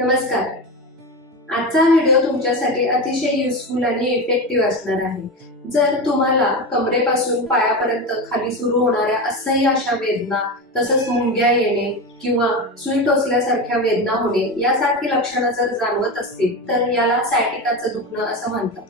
नमस्कार. आजचा व्हिडिओ तुमच्यासाठी अतिशय युजफुल आणि इफेक्टिव्ह असणार आहे. जर तुम्हाला कमरेपासून पायापर्यंत खाली सुरू होणाऱ्या असह्य अशा वेदना, तसंच मुंग्या येणे किंवा सुई टोचल्यासारख्या वेदना होणे यासारखी लक्षणं जर जाणवत असतील तर याला सायटिकाचं दुखणं असं म्हणतात.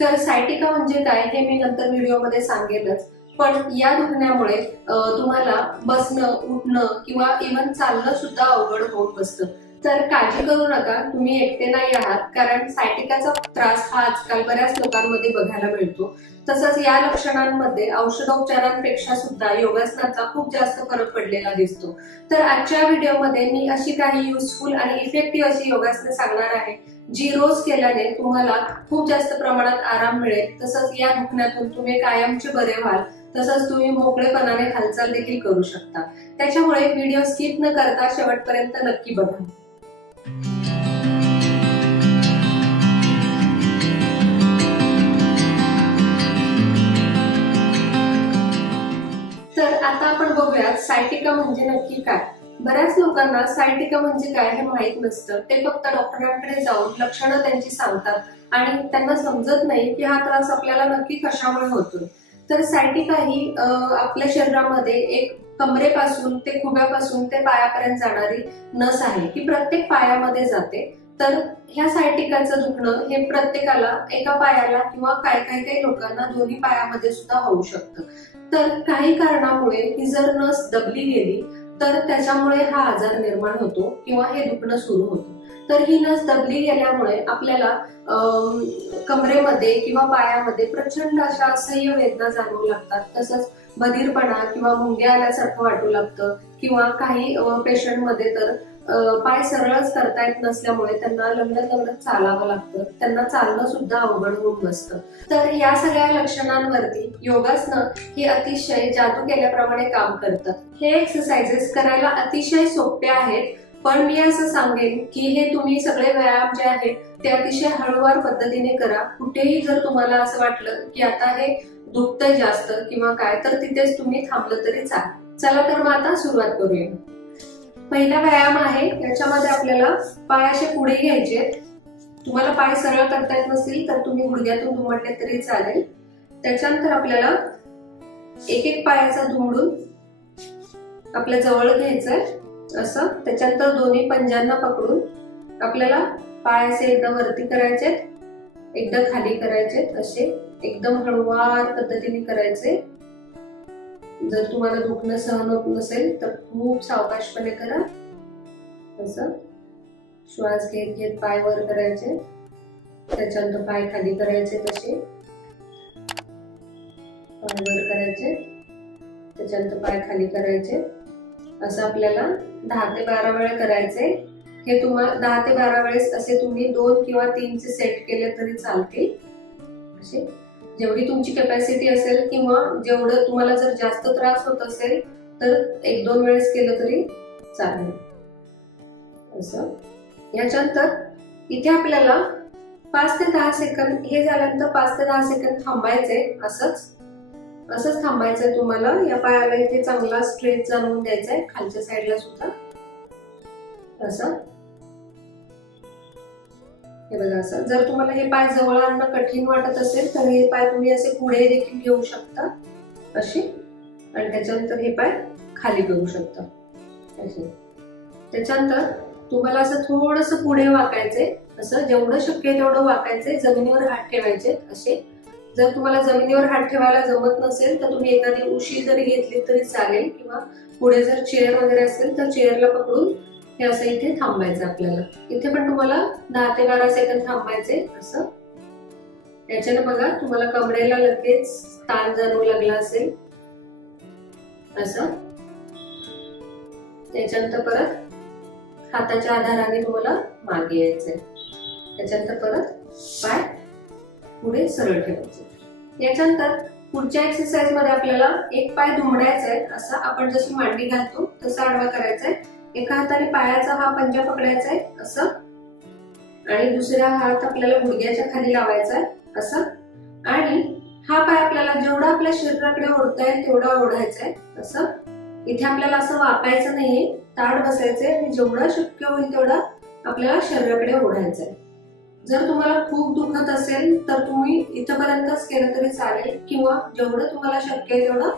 तर सायटिका म्हणजे काय हे मी नंतर व्हिडिओमध्ये सांगेलच. पण या दुखण्यामुळे तुम्हाला बसणं, उठणं किंवा इव्हन चालणं सुद्धा अवघड होऊन बसतं. तर काळजी करू नका, तुम्ही एकटे नाही आहात. कारण सायटिकाचा त्रास हा आजकाल बऱ्याच लोकांमध्ये बघायला मिळतो. तसंच या लक्षणांमध्ये औषधोपचारांपेक्षा सुद्धा योगासनाचा खूप जास्त फरक पडलेला दिसतो. तर आजच्या व्हिडिओमध्ये मी अशी काही युजफुल आणि इफेक्टिव्ह अशी योगासने सांगणार आहे जी रोज केल्याने तुम्हाला खूप जास्त प्रमाणात आराम मिळेल. तसंच या दुखण्यातून तुम्ही कायमचे बरे व्हाल. तसंच तुम्ही मोकळेपणाने हालचाल देखील करू शकता. त्याच्यामुळे व्हिडिओ स्किप न करता शेवटपर्यंत नक्की बघा. तर आता आपण बघूयात सायटिका म्हणजे नक्की काय. बऱ्याच लोकांना सायटिका म्हणजे काय हे माहित नसतं. ते फक्त डॉक्टरांकडे जाऊन लक्षणं त्यांची सांगतात आणि त्यांना समजत नाही की हा त्रास आपल्याला नक्की कशामुळे होतोय. तर सायटिका ही आपल्या शरीरामध्ये एक कमरेपासून ते खुब्यापासून ते पायापर्यंत जाणारी नस आहे की प्रत्येक पायामध्ये जाते. तर ह्या सायटिकाचं दुखणं हे प्रत्येकाला एका पायाला किंवा काही लोकांना दोन्ही पायामध्ये सुद्धा होऊ शकतं. तर काही कारणामुळे ही जर नस दबली गेली तर त्याच्यामुळे हा आजार निर्माण होतो किंवा हे दुखणं सुरू होतं. तर ही नस दबली गेल्यामुळे आपल्याला कमरेमध्ये किंवा पायामध्ये प्रचंड अशा असह्य वेदना जाणवू लागतात. तसंच बधीरपणा किंवा मुंग्या आल्यासारखं वाटू लागतं किंवा काही पेशंटमध्ये तर पाय सरळच करता येत नसल्यामुळे त्यांना लंगडत चालावं लागतं. त्यांना चालणं सुद्धा अवघड होऊन बसतं. तर या सगळ्या लक्षणांवरती योगासनं ही अतिशय जादू केल्याप्रमाणे काम करतात. हे एक्सरसाइजेस करायला अतिशय सोपे आहेत. पण मी असं सांगेन की हे तुम्ही सगळे व्यायाम जे आहेत ते अतिशय हळूवार पद्धतीने करा. कुठेही जर तुम्हाला असं वाटलं की आता हे दुखतंय जास्त किंवा काय तर तिथेच तुम्ही थांबलं तरी चालेल. चला तर मग आता सुरुवात करूया. पहिला व्यायाम आहे. याच्यामध्ये आपल्याला पाय असे पुढे घ्यायचे. तुम्हाला पाय सरळ करता येत नसेल तर तुम्ही गुडघ्यातून दुमडले तरी चालेल. त्याच्यानंतर आपल्याला एक पायाचा दुमडून आपल्या जवळ घ्यायचंय असं. त्याच्यानंतर दोन्ही पंजांना पकडून आपल्याला पाय असे एकदा वरती करायचे, एकदा खाली करायचे. असे एकदम हळूवार पद्धतीने करायचे. जर तुम्हाला दुखणं सहन होत नसेल तर खूप सावकाशपणे करा. असं श्वास घेत घेत पाय वर करायचे. त्याच्यानंतर पाय खाली करायचे. तसे पाय वर करायचे, त्याच्यानंतर पाय खाली करायचे. असं आपल्याला 10 ते 12 वेळा करायचे. हे तुम्हाला 10 ते 12 वेळेस असे तुम्ही 2 किंवा 3 चे सेट केले तरी चालतील. असे जेवढी तुमची कॅपॅसिटी असेल किंवा जेवढं तुम्हाला जर जास्त त्रास होत असेल तर 1-2 वेळेस केलं तरी चालेल. असं याच्यानंतर इथे आपल्याला 5 ते 10 सेकंद हे झाल्यानंतर 5 ते 10 सेकंद थांबायचे. असंच थांबायचंय तुम्हाला. या पायाला इथे चांगला स्ट्रेच जाणवून द्यायचा आहे, खालच्या साईडला सुद्धा. असं हे बघा. असं जर तुम्हाला हे पाय जवळ आणणं कठीण वाटत असेल तर हे पाय तुम्ही असे पुढे देखील घेऊ शकता असे. आणि त्याच्यानंतर हे पाय खाली करू शकता असे. त्याच्यानंतर तुम्हाला असं थोडंसं पुढे वाकायचंय. असं जेवढं शक्य आहे तेवढं वाकायचंय. जमिनीवर हात ठेवायचे असे. जर तुम्हाला जमिनीवर हात ठेवायला जमत नसेल तर तुम्ही एखादी उशी जरी घेतली तरी चालेल किंवा पुढे जर चेअर वगैरे असेल तर चेअरला पकडून हे असं इथे थांबायचं आपल्याला. इथे पण तुम्हाला 10 ते 12 सेकंद थांबायचे. असं याच्याने बघा तुम्हाला कमरेला लगेच ताण जाणवू लागला असेल. असं त्याच्यानंतर परत हाताच्या आधाराने तुम्हाला मागे यायचंय. त्याच्यानंतर परत पाय पुढे सरळ ठेवायचे. याच्यानंतर पुढच्या एक्सरसाइज मध्ये आपल्याला एक पाय दुमडायचा आहे. असं आपण जशी मांडी घालतो तसा आडवा करायचा आहे. एका हाताने पायाचा हा पंजा पकडायचा आहे असं. आणि दुसरा हात आपल्याला गुडघ्याच्या खाली लावायचा आहे असं. आणि हा पाय आपल्याला जेवढा आपल्या शरीराकडे ओढता येईल तेवढा ओढायचा आहे असं. इथे आपल्याला असं वाकायचं नाहीये, ताठ बसायचंय आणि जेवढा शक्य होईल तेवढा आपल्याला शरीराकडे ओढायचं आहे. जर तुम्हाला खूप दुखत असेल तर तुम्ही इथपर्यंतच केलं तरी चालेल, किंवा जेवढं तुम्हाला शक्य आहे तेवढं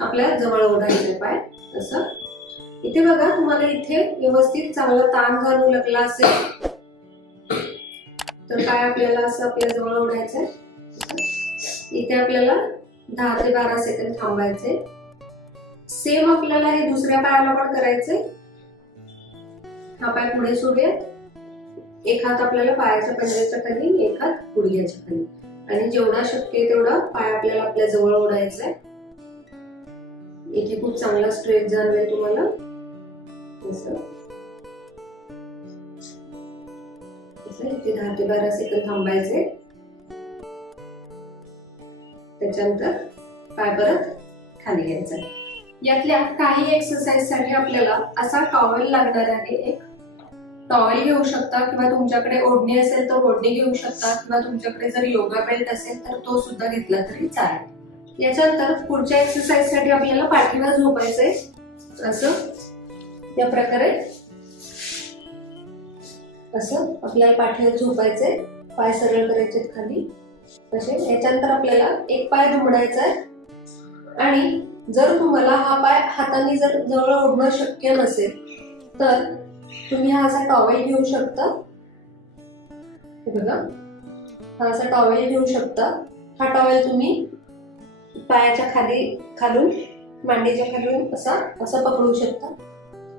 आपल्या जवळ ओढायचे पाय. तसं इथे बघा, तुम्हाला इथे व्यवस्थित चांगला ताण जाणू लागला असेल तर पाय आपल्याला असं आपल्या जवळ ओढायचंय. इथे आपल्याला 10 ते 12 सेकंद थांबायचे. सेम आपल्याला हे दुसऱ्या पायाला पण करायचंय. हा पाय पुढे सोडूयात. एक हात आपल्याला पायाच्या पंजाच्या खाली, एक हात गुडघ्याच्या खाली, आणि जेवढा शक्य आहे तेवढा पाय आपल्याला आपल्या जवळ ओढायचा आहे. इथे खूप चांगला स्ट्रेच जाणवेल तुम्हाला. इथे 10 ते 12 सेकंद थांबायचे. त्याच्यानंतर पाय परत खाली घ्यायचा. यातल्या काही एक्सरसाइज साठी आपल्याला असा टॉवेल लागणार आहे. एक टॉवेल घेऊ शकता, किंवा तुमच्याकडे ओढणी असेल तर ओढणी घेऊ शकता, किंवा तुमच्याकडे जर योगा बेल्ट असेल तर तो सुद्धा घेतला तरी चालेल. याच्यानंतर पुढच्या एक्सरसाइज साठी आपल्याला पाठीवर झोपायचंय. असं या प्रकारे असं आपल्याला पाठीवर झोपायचंय. पाय सरळ करायचे खाली असे. याच्यानंतर आपल्याला एक पाय दुमडायचा आहे, आणि जर तुम्हाला हा पाय हाताने जर जवळ ओढणं शक्य नसेल तर तुम्ही हा असा टॉवेल घेऊ शकता. हे बघा, हा असा टॉवेल घेऊ शकता. हा टॉवेल तुम्ही पायाच्या खालून मांडीच्या खालून असा पकडू शकता.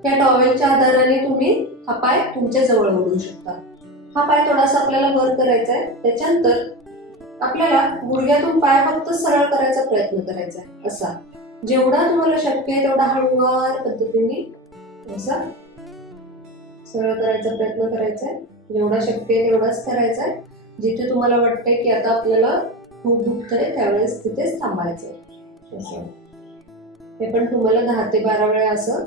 त्या टॉवेलच्या आधाराने तुम्ही हा पाय तुमच्या जवळ ओढू शकता. हा पाय थोडासा आपल्याला वर करायचा आहे. त्याच्यानंतर आपल्याला गुडघ्यातून पाय फक्त सरळ करायचा प्रयत्न करायचा आहे. असा जेवढा तुम्हाला शक्य आहे तेवढा हळूवार पद्धतीने असा सरळ करायचा प्रयत्न करायचा आहे. जेवढा शक्य आहे तेवढाच करायचा आहे. जिथे तुम्हाला वाटतंय की आता आपल्याला खूप दुखतंय त्यावेळेस तिथेच थांबायचंय. हे पण तुम्हाला 10 ते 12 वेळा असं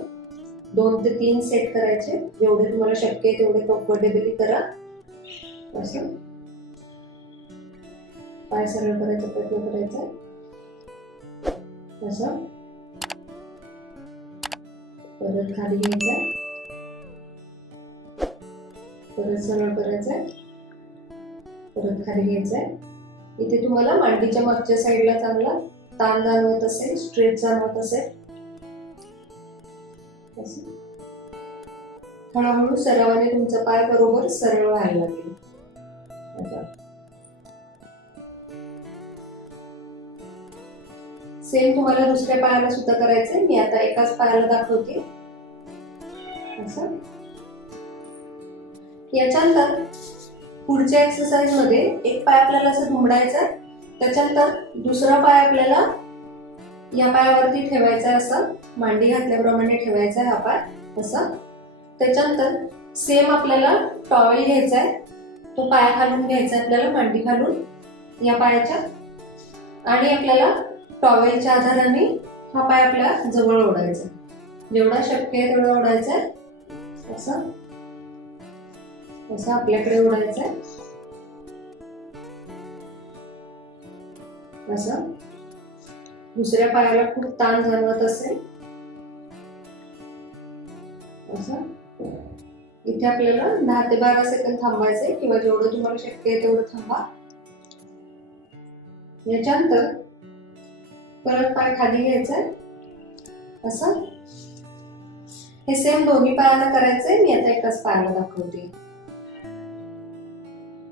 2 ते 3 सेट करायचे. जेवढे तुम्हाला शक्य आहे तेवढे कम्फर्टेबली करा. असं पाय सरळ करायचा प्रयत्न करायचा. असं परत खाली घ्यायचा, परत सरळ करायचंय, परत खाली घ्यायचंय. इथे तुम्हाला मांडीच्या मागच्या साईडला चांगला ताण जाणवत असेल, स्ट्रेच जाणवत असेल. हळूहळू सरावाने तुमचा पाय बरोबर सरळ व्हायला लागेल. सेम तुम्हाला दुसऱ्या पायाला सुद्धा करायचंय. मी आता एकाच पायाला दाखवते. असं याच्यानंतर पुढच्या एक्सरसाइज मध्ये एक पाय आपल्याला असं दुमडायचा आहे. त्याच्यानंतर दुसरा पाय आपल्याला या पायावरती ठेवायचा आहे. असं मांडी घातल्याप्रमाणे ठेवायचा आहे हा पाय असा. त्याच्यानंतर सेम आपल्याला टॉवेल घ्यायचा आहे. तो पाया खालून घ्यायचा आपल्याला, मांडी घालून या पायाच्या, आणि आपल्याला टॉवेलच्या आधाराने हा पाय आपल्या जवळ ओढायचा. जेवढा शक्य आहे तेवढा ओढायचा आहे. असं असं आपल्याकडे ओढायचं आहे. असं दुसऱ्या पायाला खूप ताण जाणवत असेल असं. इथे आपल्याला 10 ते 12 सेकंद थांबायचंय, किंवा जेवढं तुम्हाला शक्य आहे तेवढं थांबा. याच्यानंतर परत पाय खाली घ्यायचा असं. हे सेम दोन्ही पायाला करायचंय. मी आता एकाच पायाला दाखवते.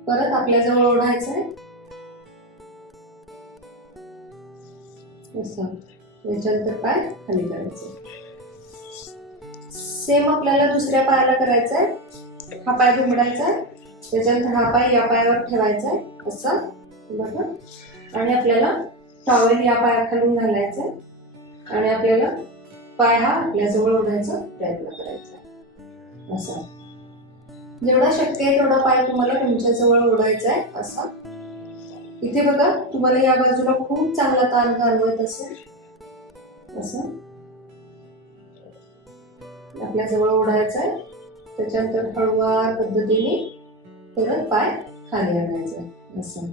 परत आपल्या जवळ ओढायचंय असं. याच्यानंतर पाय खाली करायचे. सेम आपल्याला दुसऱ्या पायाला करायचंय. हा पाय दुमडायचा आहे. त्याच्यानंतर हा पाय या पायावर ठेवायचा आहे असं बघा, आणि आपल्याला टॉवेल या पायाखालून घालायचा आहे, आणि आपल्याला पाय हा आपल्या जवळ ओढायचा प्रयत्न करायचा असा. जेवढा शक्य आहे तेवढा पाय तुम्हाला तुमच्या जवळ ओढायचा आहे असा. इथे बघा, तुम्हाला या बाजूला खूप चांगला ताण जाणवत असेल असं. आपल्या जवळ ओढायचा आहे. त्याच्यानंतर हळूवार पद्धतीने परत पाय खाली आणायचा असं.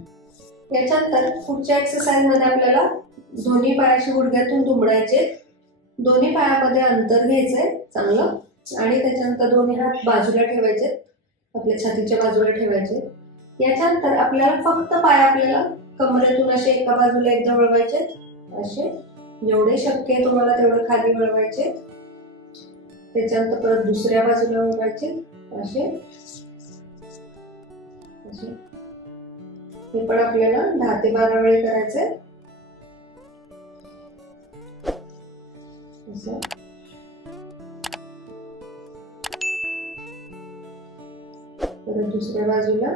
याच्यानंतर पुढच्या एक्सरसाइज मध्ये आपल्याला दोन्ही पायाशी गुडघ्यातून दुमडायचे. दोन्ही पायामध्ये अंतर घ्यायचंय चांगलं, आणि त्याच्यानंतर दोन्ही हात बाजूला ठेवायचे. आपल्या छातीच्या बाजूला ठेवायचे। याच्यानंतर आपल्याला फक्त पाय आपल्याला कमरेतून असे एका बाजूला एकदा वळवायचे, असे जेवढे शक्य आहे तुम्हाला तेवढे खाली वळवायचे। त्याच्यानंतर परत दुसऱ्या बाजूला वळवायचे, असे असे। हे पण आपल्याला 10 ते 12 वेळा करायचे। असं परत दुसऱ्या बाजूला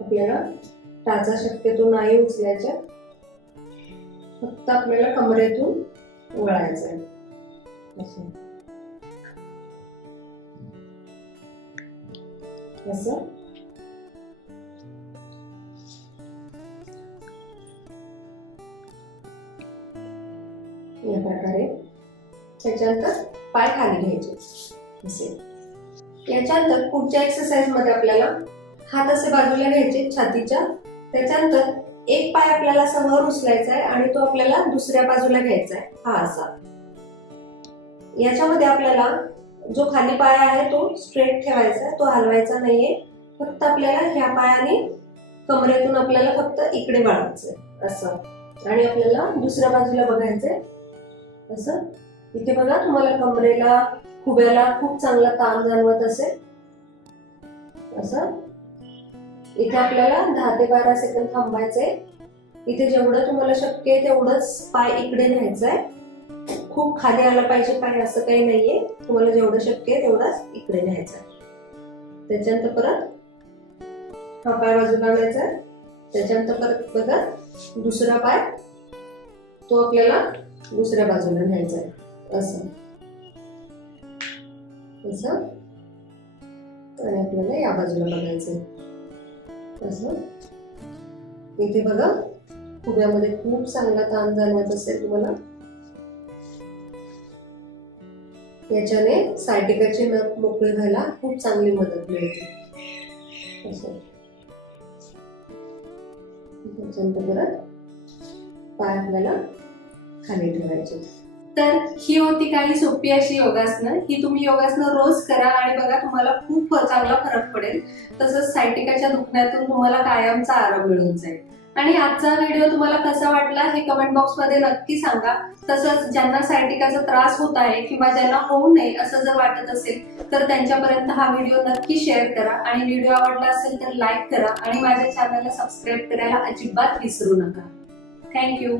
आपल्याला टाचा शक्यतो नाही उचलायच्या, फक्त आपल्याला कमरेतून वळायचं आहे, असं असं। या प्रकारे त्याच्यानंतर पाय खाली घ्यायचे असे। याच्यानंतर पुढच्या एक्सरसाइज मध्ये आपल्याला हात असे बाजूला घ्यायचे छातीच्या, त्याच्यानंतर एक पाय आपल्याला समोर उचलायचा आहे आणि तो आपल्याला दुसऱ्या बाजूला घ्यायचा आहे, हा असा। याच्यामध्ये आपल्याला जो खाली पाय आहे तो स्ट्रेट ठेवायचा, तो हलवायचा नाहीये, फक्त आपल्याला ह्या पायाने कमरेतून आपल्याला फक्त इकडे वळायचंय असं। आणि आपल्याला दुसऱ्या बाजूला बघायचंय असं। इथे बघा तुम्हाला कमरेला खुब्याला खूप चांगला ताण जाणवत असेल, असं। इथे आपल्याला 10 ते 12 सेकंद थांबायचंय। इथे जेवढं तुम्हाला शक्य आहे तेवढंच पाय इकडे न्यायचंय, खूप खाली आला पाहिजे पाय असं काही नाहीये, तुम्हाला जेवढं शक्य आहे तेवढाच इकडे न्यायचंय। त्याच्यानंतर परत हा पाय बाजूला आणायचा, त्याच्यानंतर परत बघा दुसरा पाय तो आपल्याला दुसऱ्या बाजूला न्यायचा आहे, असं असं। आणि आपल्याला या बाजूला बघायचंय असं। इथे बघा खुब्यामध्ये खूप चांगला ताण जाणवत असेल तुम्हाला, याच्याने सायटिकाचे नख मोकळे व्हायला खूप चांगली मदत मिळते असं। त्याच्यानंतर परत पाय आपल्याला खाली ठेवायचे। तर ही होती काही सोपी अशी योगासनं। ही तुम्ही योगासनं रोज करा आणि बघा तुम्हाला खूप चांगला फरक पडेल। तसंच सायटिकाच्या दुखण्यातून तुम्हाला कायमचा आराम मिळून जाईल। आणि आजचा व्हिडिओ तुम्हाला कसा वाटला हे कमेंट बॉक्स मध्ये नक्की सांगा। तसंच ज्यांना सायटिकाचा त्रास होत आहे किंवा ज्यांना होऊ नये असं जर वाटत असेल तर त्यांच्यापर्यंत हा व्हिडिओ नक्की शेअर करा। आणि व्हिडिओ आवडला असेल तर लाईक करा आणि माझ्या चॅनलला सबस्क्राईब करायला अजिबात विसरू नका। थँक्यू।